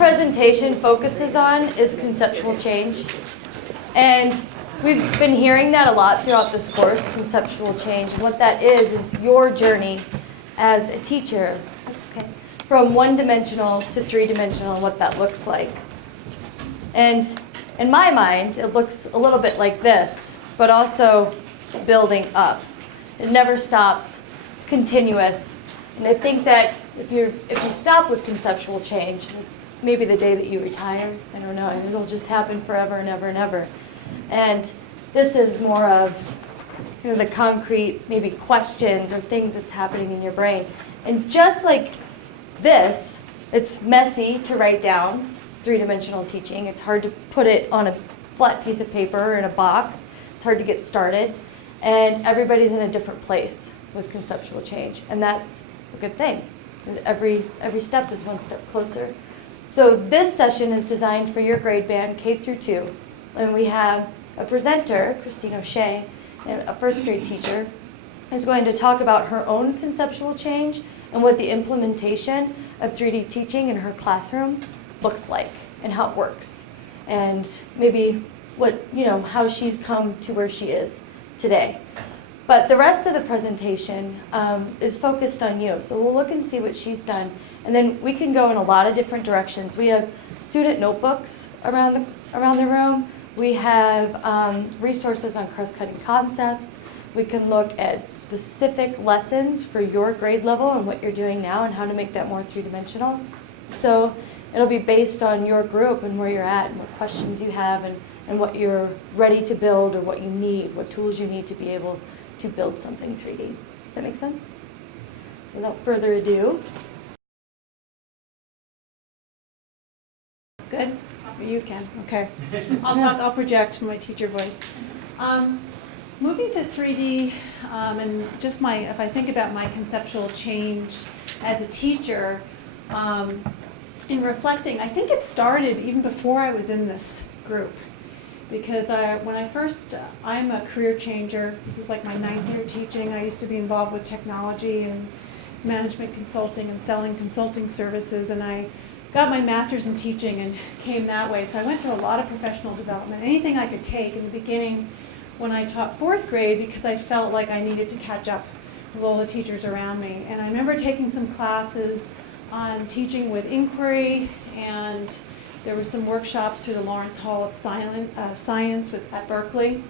presentation focuses on is conceptual change. And we've been hearing that a lot throughout this course, conceptual change. And what that is your journey as a teacher, that's okay, from one-dimensional to three-dimensional, and what that looks like. And in my mind, it looks a little bit like this, but also building up. It never stops. It's continuous. And I think that if you stop with conceptual change, maybe the day that you retire, I don't know, it'll just happen forever and ever and ever. And this is more of the concrete, maybe questions or things that's happening in your brain. And just like this, it's messy to write down, three-dimensional teaching. It's hard to put it on a flat piece of paper or in a box. It's hard to get started. And everybody's in a different place with conceptual change. And that's a good thing. Every step is one step closer. So this session is designed for your grade band, K through 2. And we have a presenter, Christine O'Shea, and a first grade teacher, who's going to talk about her own conceptual change and what the implementation of 3D teaching in her classroom looks like and how it works. And maybe how she's come to where she is today. But the rest of the presentation is focused on you. So we'll look and see what she's done. And then we can go in a lot of different directions. We have student notebooks around the room. We have resources on cross-cutting concepts. We can look at specific lessons for your grade level and what you're doing now and how to make that more three-dimensional. So it'll be based on your group and where you're at and what questions you have and what you're ready to build or what you need, what tools you need to be able to build something 3D. Does that make sense? Without further ado. Good? You can, okay. I'll project my teacher voice. Moving to 3D, and just if I think about my conceptual change as a teacher, in reflecting, I think it started even before I was in this group. Because I'm a career changer. This is like my 9th year teaching. I used to be involved with technology and management consulting and selling consulting services, and I got my master's in teaching and came that way. So I went through a lot of professional development, anything I could take in the beginning when I taught 4th grade, because I felt like I needed to catch up with all the teachers around me. And I remember taking some classes on teaching with inquiry, and there were some workshops through the Lawrence Hall of Science at Berkeley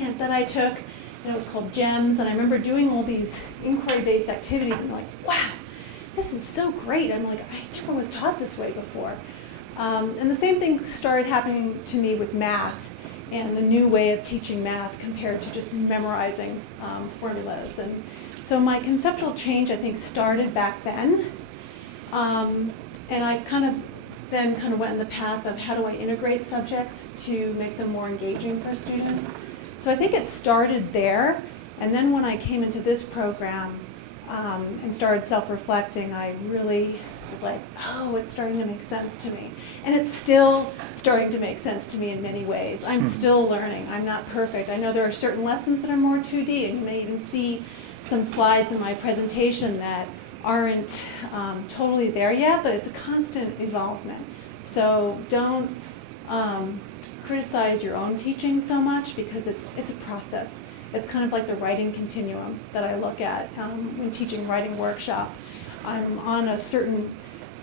and that I took, and it was called GEMS, and I remember doing all these inquiry-based activities and like, wow, this is so great. I'm like, I never was taught this way before. And the same thing started happening to me with math and the new way of teaching math compared to just memorizing formulas. And so my conceptual change, I think, started back then. And I then went in the path of how do I integrate subjects to make them more engaging for students. So I think it started there, and then when I came into this program and started self-reflecting, I really was like, oh, it's starting to make sense to me. And it's still starting to make sense to me in many ways. I'm still learning. I'm not perfect. I know there are certain lessons that are more 2D, and you may even see some slides in my presentation that aren't totally there yet, but it's a constant evolvement. So don't criticize your own teaching so much, because it's a process. It's kind of like the writing continuum that I look at when teaching writing workshop. I'm on a certain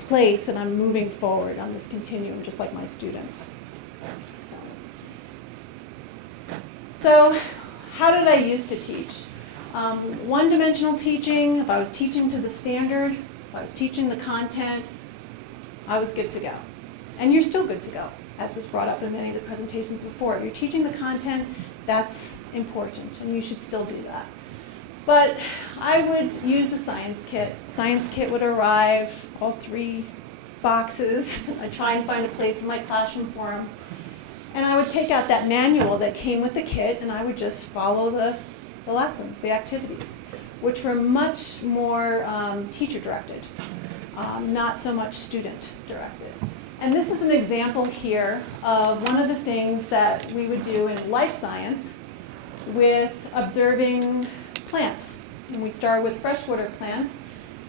place and I'm moving forward on this continuum, just like my students. So how did I used to teach? One-dimensional teaching, if I was teaching to the standard, if I was teaching the content, I was good to go. And you're still good to go, as was brought up in many of the presentations before. If you're teaching the content, that's important, and you should still do that. But I would use the science kit. Science kit would arrive, all 3 boxes. I'd try and find a place in my classroom for them. And I would take out that manual that came with the kit, and I would just follow the lessons, the activities, which were much more teacher-directed, not so much student-directed. And this is an example here of one of the things that we would do in life science with observing plants. And we started with freshwater plants.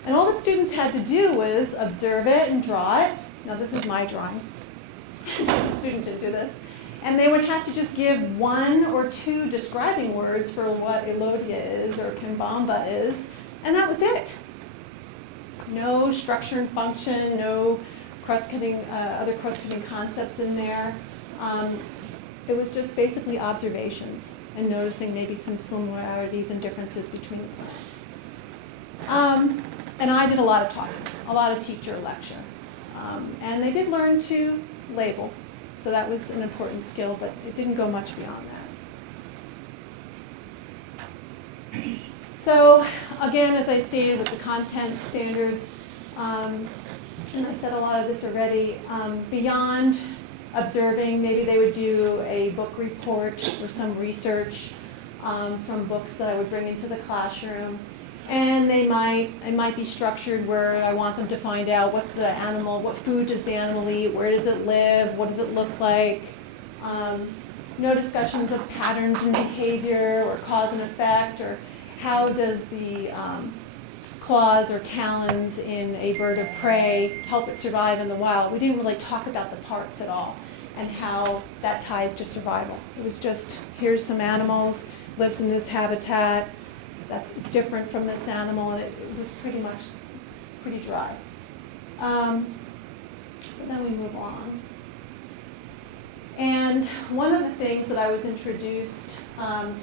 And all the students had to do was observe it and draw it Now this is my drawing. A student did do this. And they would have to just give 1 or 2 describing words for what Elodia is or Kimbamba is, and that was it. No structure and function, no other cross-cutting concepts in there. It was just basically observations and noticing maybe some similarities and differences between the plants. And I did a lot of talking, a lot of teacher lecture. And they did learn to label, so that was an important skill, but it didn't go much beyond that. So again, as I stated with the content standards, and I said a lot of this already, beyond observing, maybe they would do a book report or some research from books that I would bring into the classroom. And it might be structured where I want them to find out what's the animal, what food does the animal eat, where does it live, what does it look like. No discussions of patterns in behavior or cause and effect, or how does the claws or talons in a bird of prey help it survive in the wild. We didn't really talk about the parts at all and how that ties to survival. It was just, here's some animals, lives in this habitat, it's different from this animal, and it was pretty dry. So then we move on. And one of the things that I was introduced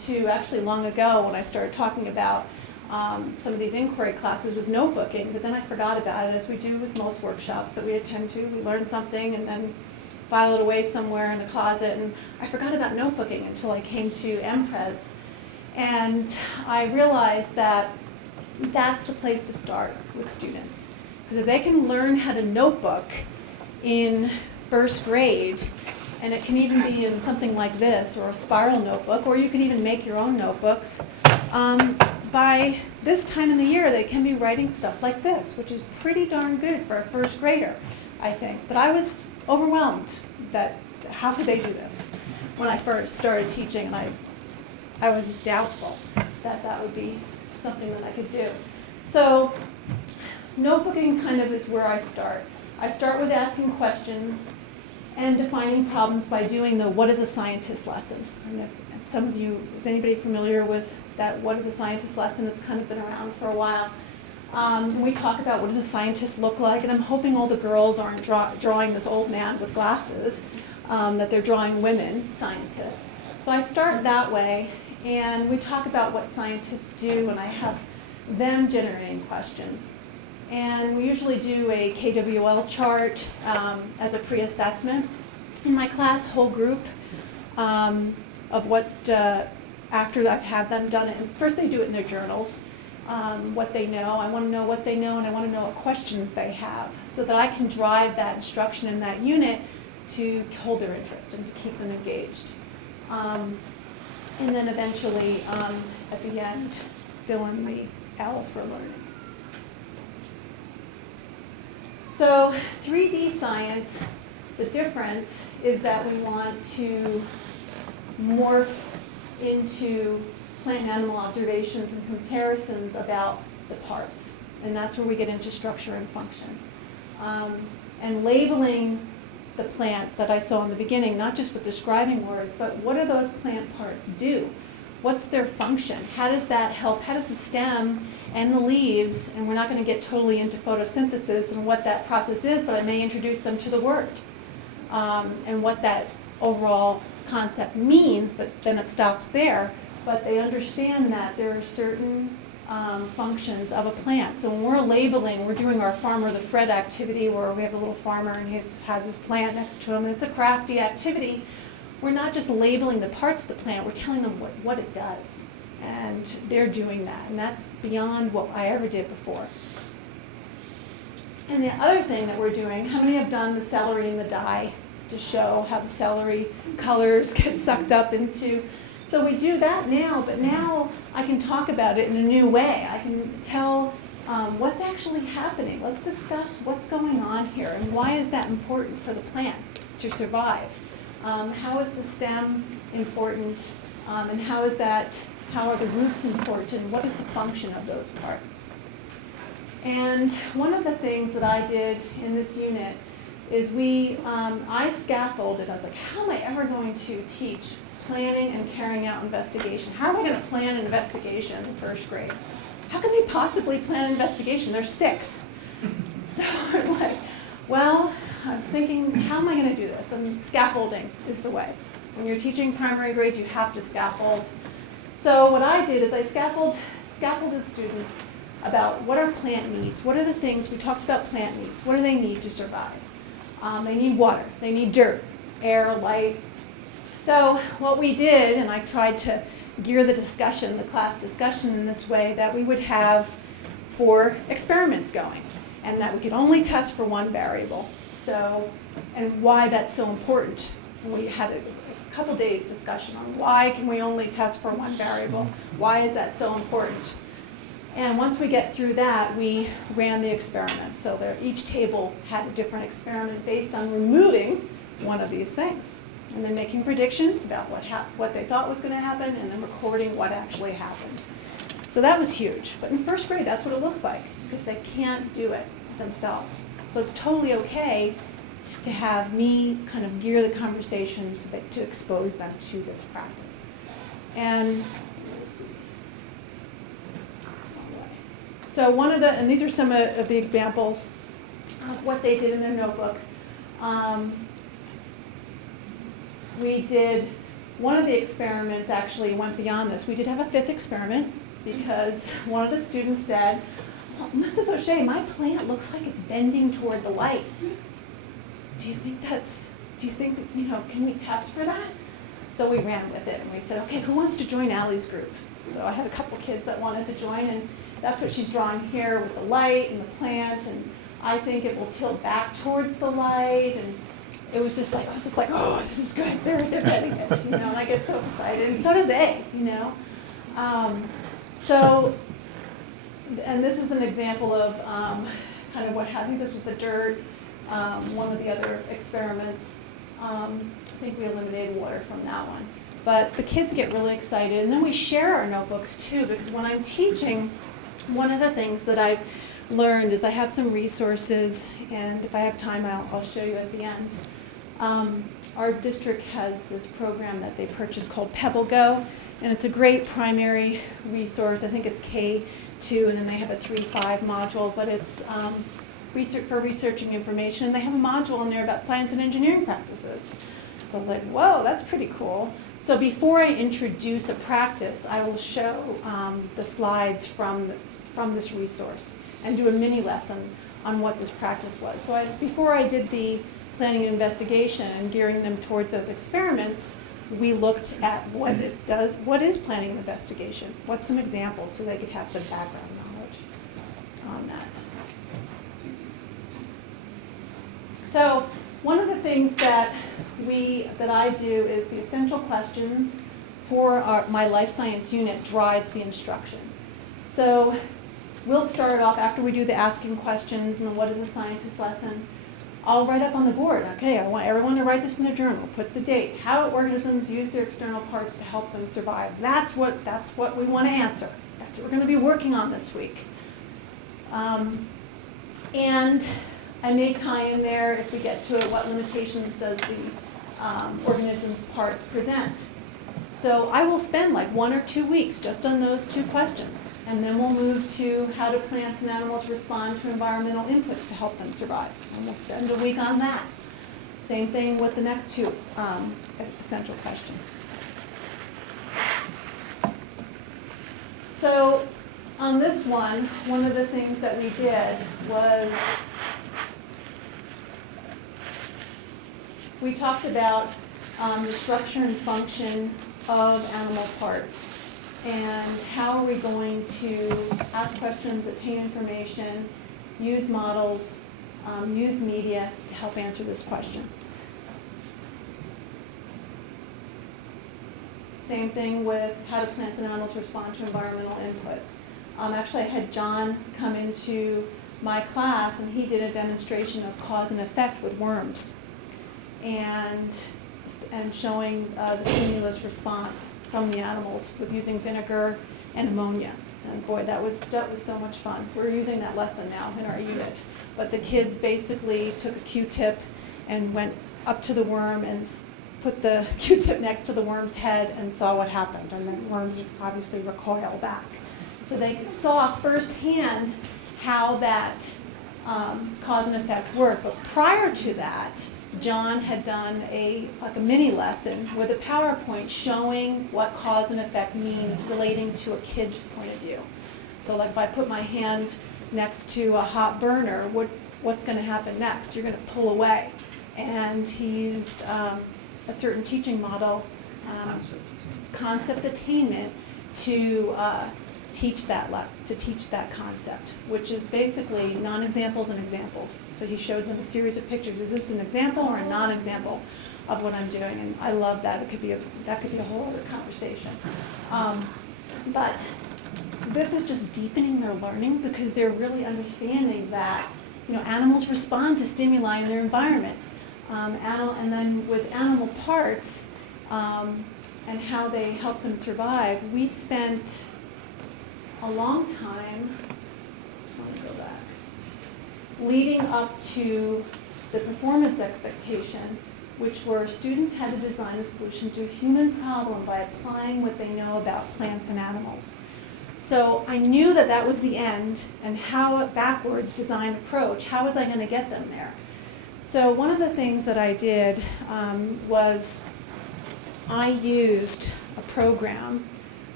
to actually long ago when I started talking about some of these inquiry classes was notebooking, but then I forgot about it, as we do with most workshops that we attend to. We learn something and then file it away somewhere in the closet, and I forgot about notebooking until I came to MPRES. And I realized that that's the place to start with students. Because if they can learn how to notebook in first grade, and it can even be in something like this, or a spiral notebook, or you can even make your own notebooks, by this time in the year they can be writing stuff like this, which is pretty darn good for a first grader, I think. But I was overwhelmed that how could they do this when I first started teaching, and I was doubtful that that would be something that I could do. So notebooking kind of is where I start. I start with asking questions and defining problems by doing the what is a scientist lesson. And some of you, is anybody familiar with that what is a scientist lesson? It's kind of been around for a while. We talk about what does a scientist look like, and I'm hoping all the girls aren't drawing this old man with glasses, that they're drawing women scientists. So I start that way, and we talk about what scientists do, and I have them generating questions. And we usually do a KWL chart as a pre-assessment. In my class, whole group of what, after I've had them done it, and first they do it in their journals, what they know. I want to know what they know, and I want to know what questions they have, so that I can drive that instruction in that unit to hold their interest and to keep them engaged. And then eventually, at the end, fill in the L for learning. So 3D science, the difference is that we want to morph into plant and animal observations and comparisons about the parts. And that's where we get into structure and function. And labeling the plant that I saw in the beginning, not just with describing words, but what do those plant parts do? What's their function? How does that help? How does the stem and the leaves, and we're not going to get totally into photosynthesis and what that process is, but I may introduce them to the word and what that overall concept means, but then it stops there. But they understand that there are certain functions of a plant. So when we're labeling, we're doing our farmer the Fred activity where we have a little farmer and he has his plant next to him, and it's a crafty activity. We're not just labeling the parts of the plant, we're telling them what it does. And they're doing that, and that's beyond what I ever did before. And the other thing that we're doing, how many have done the celery and the dye to show how the celery colors get sucked up into? So we do that now, but now I can talk about it in a new way. I can tell what's actually happening. Let's discuss what's going on here and why is that important for the plant to survive. How is the stem important, and how are the roots important, and what is the function of those parts? And one of the things that I did in this unit is I scaffolded. I was like, how am I ever going to teach planning and carrying out investigation? How am I going to plan an investigation in first grade? How can they possibly plan an investigation? They're 6. So I'm like, well, I was thinking, how am I going to do this? And scaffolding is the way. When you're teaching primary grades, you have to scaffold. So what I did is I scaffolded students about what are plant needs. What are the things, we talked about plant needs. What do they need to survive? They need water. They need dirt, air, light. So what we did, and I tried to gear the discussion, the class discussion in this way, that we would have 4 experiments going, and that we could only test for 1 variable. So, and why that's so important. We had a couple days discussion on why can we only test for 1 variable? Why is that so important? And once we get through that, we ran the experiments. So each table had a different experiment based on removing one of these things, and then making predictions about what they thought was going to happen, and then recording what actually happened. So that was huge. But in first grade, that's what it looks like, because they can't do it themselves. So it's totally okay to have me kind of gear the conversation so that, to expose them to this practice. And let's see. So one of the, and these are some of the examples of what they did in their notebook. We did, one of the experiments actually went beyond this. We did have a 5th experiment because one of the students said, well, Mrs. O'Shea, my plant looks like it's bending toward the light. Do you think that, can we test for that? So we ran with it and we said, okay, who wants to join Allie's group? So I had a couple kids that wanted to join, and that's what she's drawing here with the light and the plant, and I think it will tilt back towards the light, and it was just like, I was just like, oh, this is good, they're getting it, and I get so excited, and so do they, So, and this is an example of kind of what happened. This was the dirt, one of the other experiments. I think we eliminated water from that one. But the kids get really excited, and then we share our notebooks too, because when I'm teaching, one of the things that I've learned is I have some resources, and if I have time, I'll show you at the end. Our district has this program that they purchased called Pebble Go, and it's a great primary resource. I think it's K2, and then they have a 3-5 module, but it's for researching information. And they have a module in there about science and engineering practices. So I was like, whoa, that's pretty cool. So before I introduce a practice, I will show the slides from this resource and do a mini lesson on what this practice was. So before I did the planning and investigation and gearing them towards those experiments, we looked at what is planning and investigation, what's some examples, so they could have some background knowledge on that. So one of the things that I do is the essential questions for my life science unit drives the instruction. So we'll start off after we do the asking questions and the what is a scientist lesson. I'll write up on the board, okay, I want everyone to write this in their journal, put the date, how organisms use their external parts to help them survive. That's what we want to answer. That's what we're going to be working on this week. And I may tie in there, if we get to it, what limitations does the organism's parts present. So I will spend like 1 or 2 weeks just on those 2 questions. And then we'll move to how do plants and animals respond to environmental inputs to help them survive. And we'll spend a week on that. Same thing with the next 2 essential questions. So on this one of the things that we did was we talked about the structure and function of animal parts. And how are we going to ask questions, obtain information, use models, use media to help answer this question. Same thing with how do plants and animals respond to environmental inputs. Actually, I had John come into my class, and he did a demonstration of cause and effect with worms, and showing the stimulus response from the animals with using vinegar and ammonia. And boy, that was so much fun. We're using that lesson now in our unit. But the kids basically took a Q-tip and went up to the worm and put the Q-tip next to the worm's head and saw what happened. And then worms obviously recoil back. So they saw firsthand how that cause and effect worked. But prior to that, John had done a mini lesson with a PowerPoint showing what cause and effect means relating to a kid's point of view. So like if I put my hand next to a hot burner, what's going to happen next? You're going to pull away. And he used a certain teaching model, concept attainment, to teach that concept, which is basically non-examples and examples. So he showed them a series of pictures. Is this an example or a non-example of what I'm doing? And I love that. That could be a whole other conversation. But this is just deepening their learning because they're really understanding that animals respond to stimuli in their environment. And then with animal parts and how they help them survive, we spent a long time, just want to go back, leading up to the performance expectation, which were students had to design a solution to a human problem by applying what they know about plants and animals. So I knew that that was the end, and how backwards design approach, how was I going to get them there? So one of the things that I did was I used a program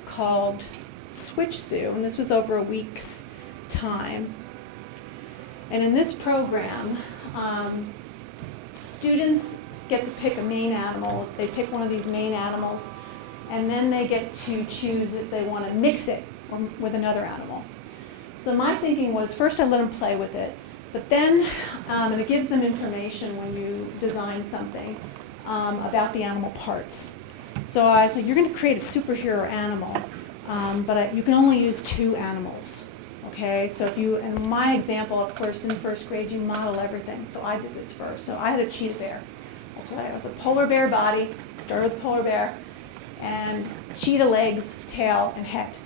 called SwitchSue, and this was over a week's time. And in this program, students get to pick a main animal. They pick one of these main animals, and then they get to choose if they want to mix it with another animal. So my thinking was, first I let them play with it, but then, and it gives them information when you design something about the animal parts. So I said, you're going to create a superhero animal, but you can only use 2 animals. Okay, so if you, in my example, of course, in first grade, you model everything. So I did this first. So I had a cheetah bear. That's what I was, a polar bear body, started with the polar bear, and cheetah legs, tail, and head.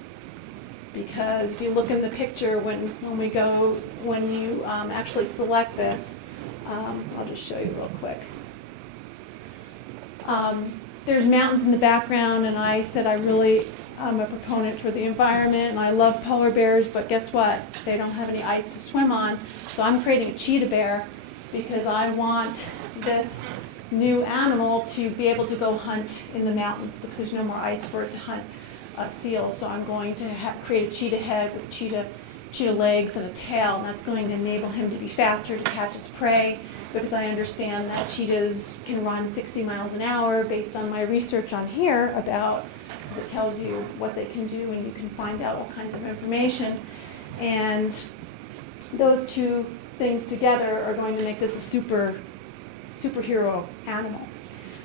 Because if you look in the picture, when you actually select this, I'll just show you real quick. There's mountains in the background, and I said I'm a proponent for the environment, and I love polar bears, but guess what? They don't have any ice to swim on, so I'm creating a cheetah bear because I want this new animal to be able to go hunt in the mountains because there's no more ice for it to hunt seals. So I'm going to create a cheetah head with cheetah legs and a tail, and that's going to enable him to be faster to catch his prey, because I understand that cheetahs can run 60 miles an hour based on my research on here about, it tells you what they can do and you can find out all kinds of information. And those 2 things together are going to make this a superhero animal.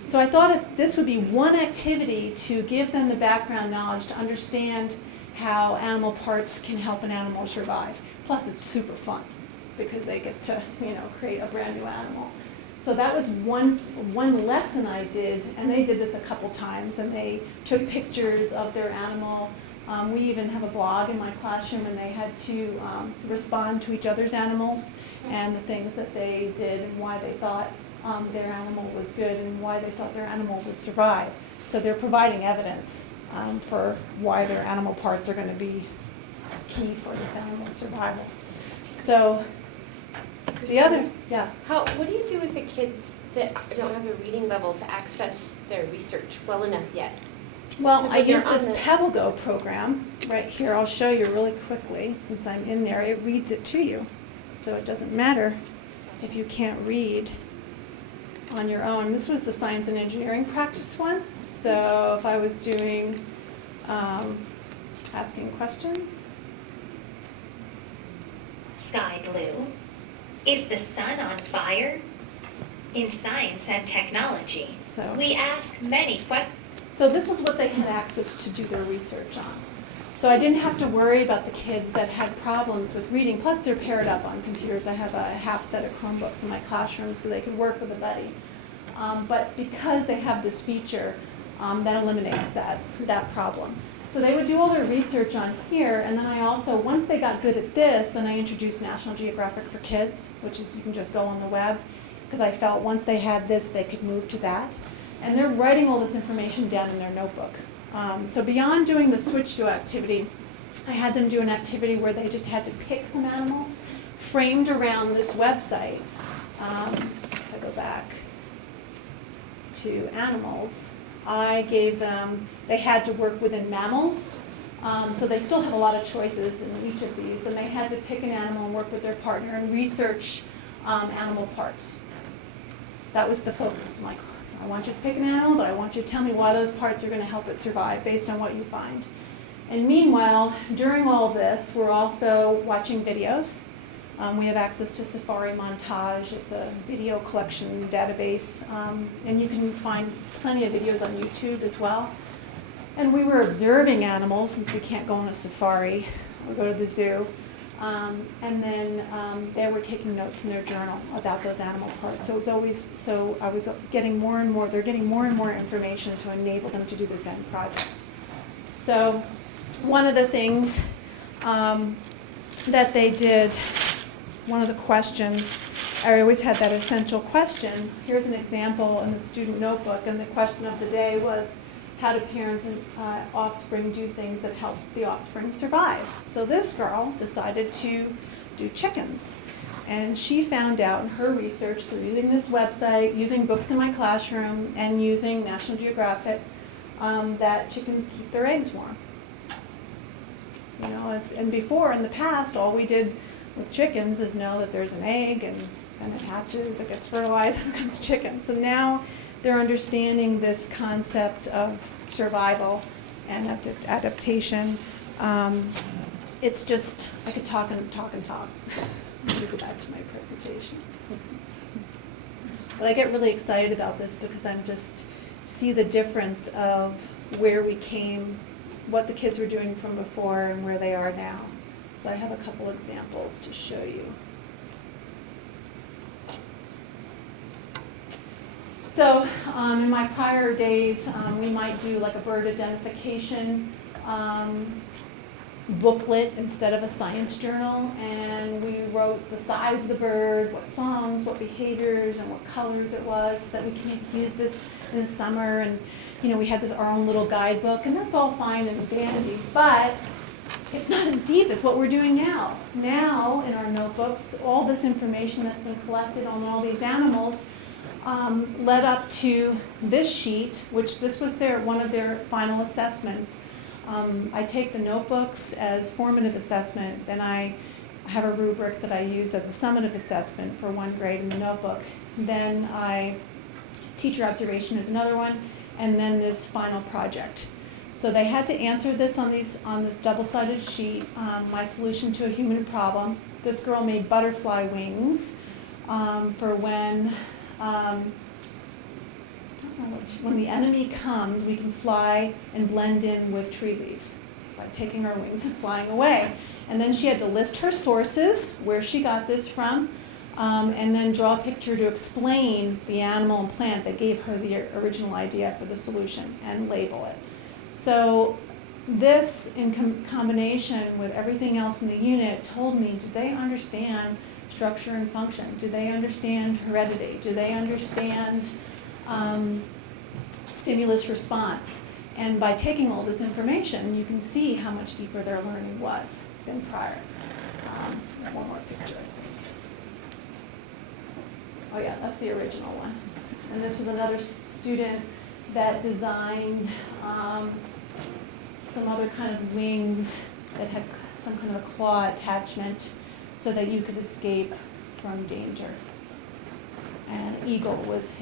So I thought if this would be one activity to give them the background knowledge to understand how animal parts can help an animal survive. Plus it's super fun because they get to create a brand new animal. So that was one lesson I did, and they did this a couple times, and they took pictures of their animal. We even have a blog in my classroom, and they had to respond to each other's animals and the things that they did and why they thought their animal was good and why they thought their animal would survive. So they're providing evidence for why their animal parts are going to be key for this animal's survival. So the other, yeah. What do you do with the kids that don't have a reading level to access their research well enough yet? Well, I use this PebbleGo program right here. I'll show you really quickly since I'm in there. It reads it to you. So it doesn't matter if you can't read on your own. This was the science and engineering practice one. So if I was doing asking questions. Sky blue. Is the sun on fire? In science and technology, we ask many questions. So this was what they had access to do their research on. So I didn't have to worry about the kids that had problems with reading. Plus they're paired up on computers. I have a half set of Chromebooks in my classroom so they can work with a buddy. But because they have this feature, that eliminates that problem. So they would do all their research on here, and then I also, once they got good at this, then I introduced National Geographic for Kids, which is you can just go on the web, because I felt once they had this, they could move to that. And they're writing all this information down in their notebook. So beyond doing the switch to activity, I had them do an activity where they just had to pick some animals framed around this website. If I go back to animals, I gave them, they had to work within mammals. So they still have a lot of choices in each of these, and they had to pick an animal and work with their partner and research animal parts. That was the focus. I'm like, I want you to pick an animal, but I want you to tell me why those parts are going to help it survive based on what you find. And meanwhile, during all this, we're also watching videos. We have access to Safari Montage. It's a video collection database, and you can find plenty of videos on YouTube as well. And we were observing animals, since we can't go on a safari or go to the zoo. And then they were taking notes in their journal about those animal parts. So it was always, so I was getting more and more, they're getting more and more information to enable them to do this end project. So one of the things that they did, one of the questions, I always had that essential question. Here's an example in the student notebook, and the question of the day was, how do parents and offspring do things that help the offspring survive? So this girl decided to do chickens. And she found out in her research through using this website, using books in my classroom, and using National Geographic, that chickens keep their eggs warm. You know, and before, in the past, all we did with chickens is know that there's an egg, and then it hatches, it gets fertilized, and becomes chicken. So now they're understanding this concept of survival and adaptation. It's just, I could talk and talk and talk. Let me go back to my presentation. But I get really excited about this because I'm just see the difference of where we came, what the kids were doing from before and where they are now. So I have a couple examples to show you. So in my prior days, we might do like a bird identification booklet instead of a science journal, and we wrote the size of the bird, what songs, what behaviors, and what colors it was, so that we can use this in the summer. And you know, we had our own little guidebook, and that's all fine and dandy, but it's not as deep as what we're doing now. Now, in our notebooks, all this information that's been collected on all these animals led up to this sheet, which this was one of their final assessments. I take the notebooks as formative assessment, then I have a rubric that I use as a summative assessment for one grade in the notebook. Then teacher observation is another one, and then this final project. So they had to answer this on this double-sided sheet, my solution to a human problem. This girl made butterfly wings for when the enemy comes, we can fly and blend in with tree leaves by taking our wings and flying away. And then she had to list her sources, where she got this from, and then draw a picture to explain the animal and plant that gave her the original idea for the solution and label it. So this, in combination with everything else in the unit, told me, do they understand structure and function? Do they understand heredity? Do they understand stimulus response? And by taking all this information, you can see how much deeper their learning was than prior. One more picture. Oh yeah, that's the original one. And this was another student that designed some other kind of wings that had some kind of a claw attachment so that you could escape from danger. And eagle was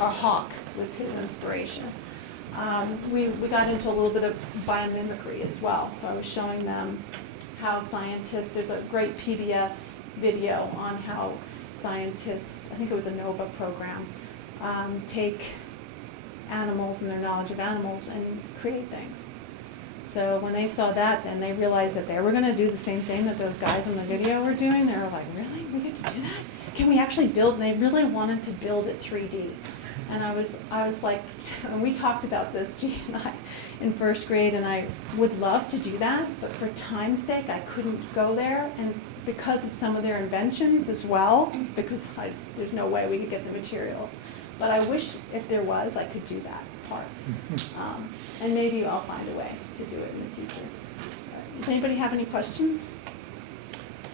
or hawk was his inspiration. We got into a little bit of biomimicry as well. So I was showing them how scientists, there's a great PBS video on how scientists, I think it was a NOVA program, take animals and their knowledge of animals and create things. So when they saw that, then they realized that they were going to do the same thing that those guys in the video were doing. They were like, really? We get to do that? Can we actually build? And they really wanted to build it 3D. And I was like, and we talked about this, G and I, in first grade, and I would love to do that, but for time's sake, I couldn't go there. And because of some of their inventions as well, because there's no way we could get the materials. But I wish if there was, I could do that part. And maybe I'll find a way to do it in the future. Does anybody have any questions?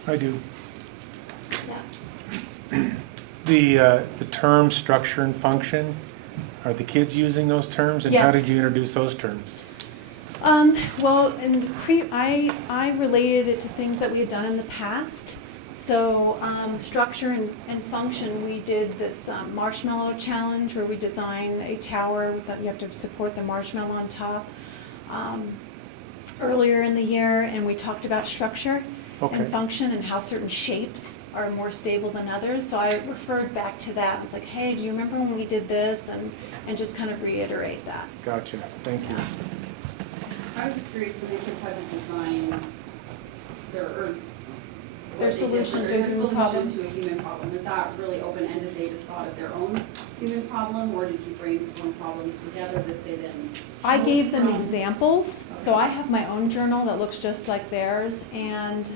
I do. Yeah. The term structure and function, are the kids using those terms? And how Yes. did you introduce those terms? Well, I related it to things that we had done in the past. So structure and function, we did this marshmallow challenge where we designed a tower that you have to support the marshmallow on top earlier in the year, and we talked about structure Okay. and function and how certain shapes are more stable than others. So I referred back to that. I was like, hey, do you remember when we did this? And just kind of reiterate that. Gotcha, thank you. I was just curious when the kids had to design Their solution to a human problem. to a human problem. Is that really open-ended? They just thought of their own human problem, or did you brainstorm problems together that they then? I gave them examples, so I have my own journal that looks just like theirs, and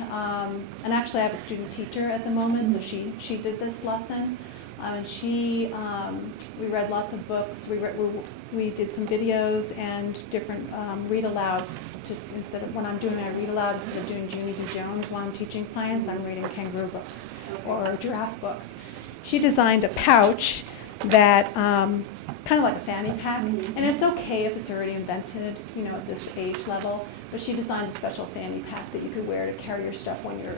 actually I have a student teacher at the moment, so she did this lesson. We read lots of books, we did some videos and different read-alouds. Instead of, when I'm doing my read-aloud, instead of doing Junie B. Jones while I'm teaching science, I'm reading kangaroo books or giraffe books. She designed a pouch that, kind of like a fanny pack, and it's okay if it's already invented, at this age level, but she designed a special fanny pack that you could wear to carry your stuff when you're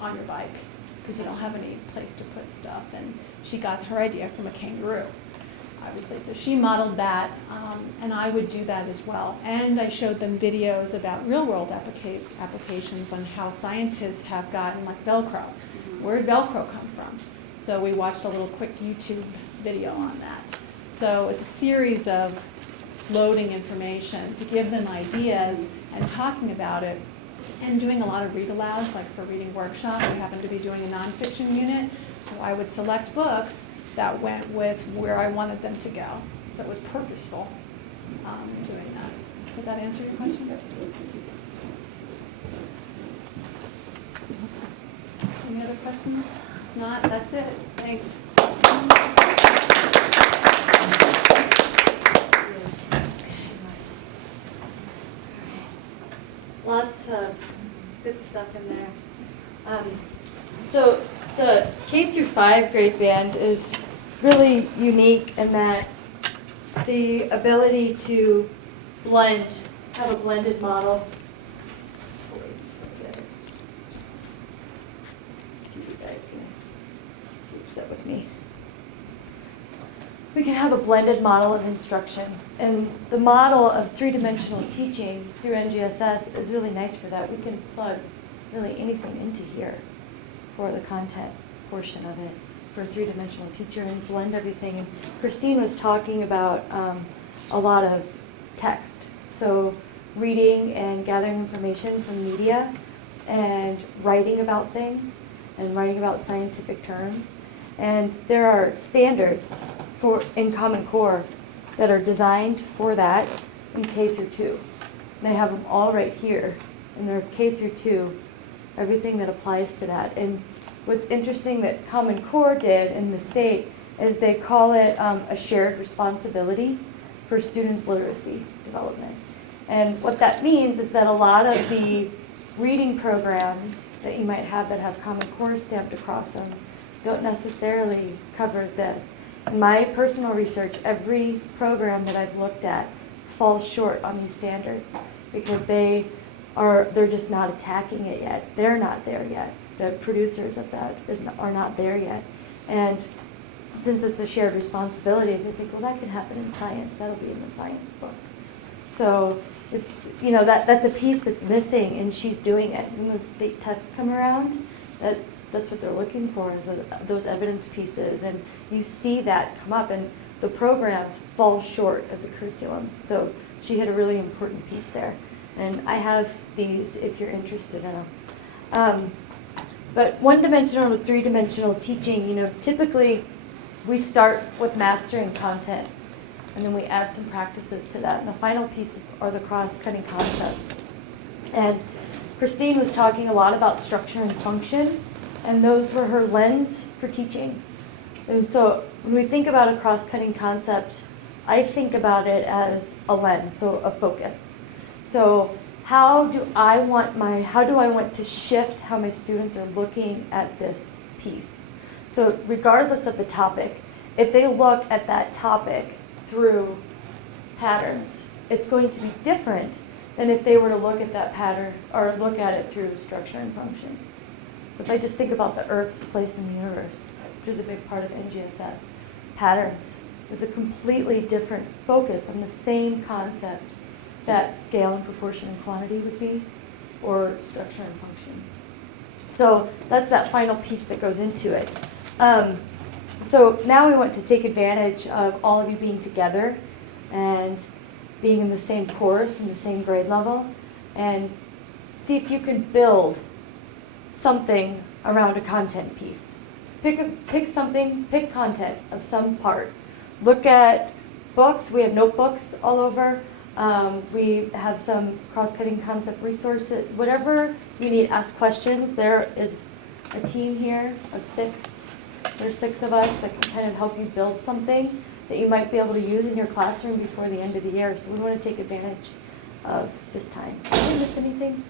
on your bike, because you don't have any place to put stuff, and she got her idea from a kangaroo, obviously. So she modeled that, and I would do that as well. And I showed them videos about real-world applications on how scientists have gotten, like Velcro. Where did Velcro come from? So we watched a little quick YouTube video on that. So it's a series of loading information to give them ideas and talking about it, and doing a lot of read-alouds, like for reading workshop. We happened to be doing a nonfiction unit, so I would select books that went with where I wanted them to go. So it was purposeful doing that. Did that answer your question? Any other questions? If not, that's it. Thanks. Lots of good stuff in there. So the K through 5 grade band is really unique in that the ability to have a blended model. You guys can be upset with me. We can have a blended model of instruction. And the model of three-dimensional teaching through NGSS is really nice for that. We can plug really anything into here for the content portion of it for a three-dimensional teacher and blend everything. And Christine was talking about a lot of text. So reading and gathering information from media and writing about things and writing about scientific terms. And there are standards in Common Core that are designed for that in K through 2. And they have them all right here, and they're K through 2, everything that applies to that. And what's interesting that Common Core did in the state is they call it a shared responsibility for students' literacy development. And what that means is that a lot of the reading programs that you might have that have Common Core stamped across them don't necessarily cover this. In my personal research, every program that I've looked at falls short on these standards because they're just not attacking it yet. They're not there yet. The producers of that are not there yet. And since it's a shared responsibility, they think, well, that can happen in science. That'll be in the science book. So it's, that's a piece that's missing, and she's doing it. When those state tests come around, that's what they're looking for, is those evidence pieces. And you see that come up, and the programs fall short of the curriculum. So she had a really important piece there. And I have these if you're interested in them. But one-dimensional to three-dimensional teaching, typically we start with mastering content, and then we add some practices to that. And the final pieces are the cross-cutting concepts. And Christine was talking a lot about structure and function, and those were her lens for teaching. And so when we think about a cross-cutting concept, I think about it as a lens, so a focus. So how do I want to shift how my students are looking at this piece? So regardless of the topic, if they look at that topic through patterns, it's going to be different than if they were to look at that pattern or look at it through structure and function. If I just think about the Earth's place in the universe, which is a big part of NGSS, patterns is a completely different focus on the same concept that scale and proportion and quantity would be, or structure and function. So that's that final piece that goes into it. So now we want to take advantage of all of you being together and being in the same course, in the same grade level, and see if you can build something around a content piece. Pick something, pick content of some part. Look at books. We have notebooks all over. We have some cross-cutting concept resources. Whatever you need, ask questions. There is a team here of 6. There's 6 of us that can kind of help you build something that you might be able to use in your classroom before the end of the year. So we want to take advantage of this time. Did I miss anything?